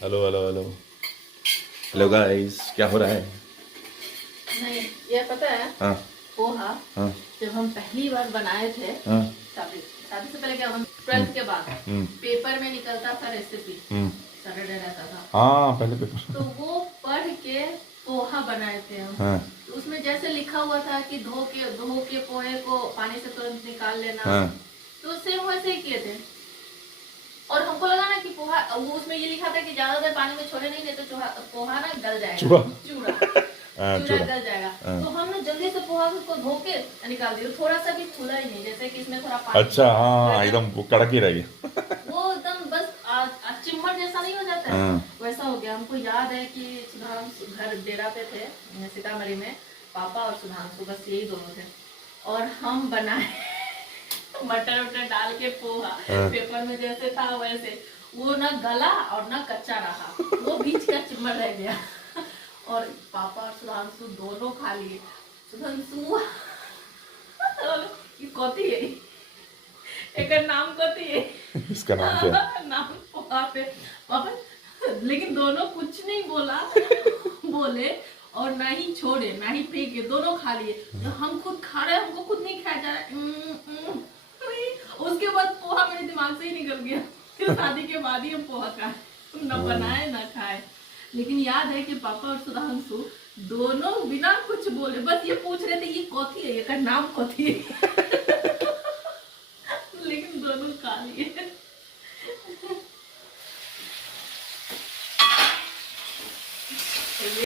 Hello hello hello hello guys, क्या हो रहा है? नहीं, ये पता है हाँ पोहा हाँ जब हम पहली बार बनाए थे हाँ। शादी शादी से पहले, क्या हम हम्म 12th के बाद हम्म पेपर में निकलता था रेसिपी, हम्म। सैटरडे रहता था, हाँ, पहले तो पेपर। वो पढ़ के पोहा बनाए थे हम। हाँ तो उसमें जैसे लिखा हुआ था कि धो के पोहे को पानी से तुरंत निकाल लेना, हाँ। तो सेम वैसे ही किए थे। और हमको लगा ना कि पोहा, वो उसमें ये लिखा था कि ज्यादा देर पानी में छोड़े नहीं, तो पोहा ना गल जाएगा। चूड़ा। चूड़ा हाँ, चूड़ा चूड़ा। गल जाएगा। हाँ। तो हमने जल्दी से पोहा को धो के निकाल दिया, थोड़ा सा भी खुला ही नहीं, जैसे कि इसमें थोड़ा पानी अच्छा, तो हाँ, एकदम एकदम वो कड़क ही रहेगी। वो एकदम बस चिम्मड़ जैसा नहीं हो जाता है, हाँ वैसा हो गया। हमको याद है कि सुधांशु घर डेरा पे थे सीतामढ़ी में, पापा और सुधांशु बस यही दोनों थे, और हम बनाए मटर वटर डाल के पोहा, हाँ। पेपर में जैसे था वैसे, वो ना गला और ना कच्चा रहा, वो बीच का चिम्मड़ रह गया। और पापा और सुधांशु दोनों खा लिए। सुधांशु ये कथी है, एक नाम कथी है, इसका नाम क्या है? नाम पोहा पे पापा, लेकिन दोनों कुछ नहीं बोला, बोले और ना ही छोड़े ना ही फेंके, दोनों खा लिए। तो हम खुद खा रहे हैं, हमको खुद नहीं खाया जा रहा है। उसके बाद पोहा मेरे दिमाग से ही निकल गया। फिर शादी के बाद ही हम पोहा खाए, न बनाए ना खाए। लेकिन याद है कि पापा और सुधांशु दोनों बिना कुछ बोले बस ये पूछ रहे थे ये कथी है, ये का नाम कथी है। लेकिन दोनों खा लिए।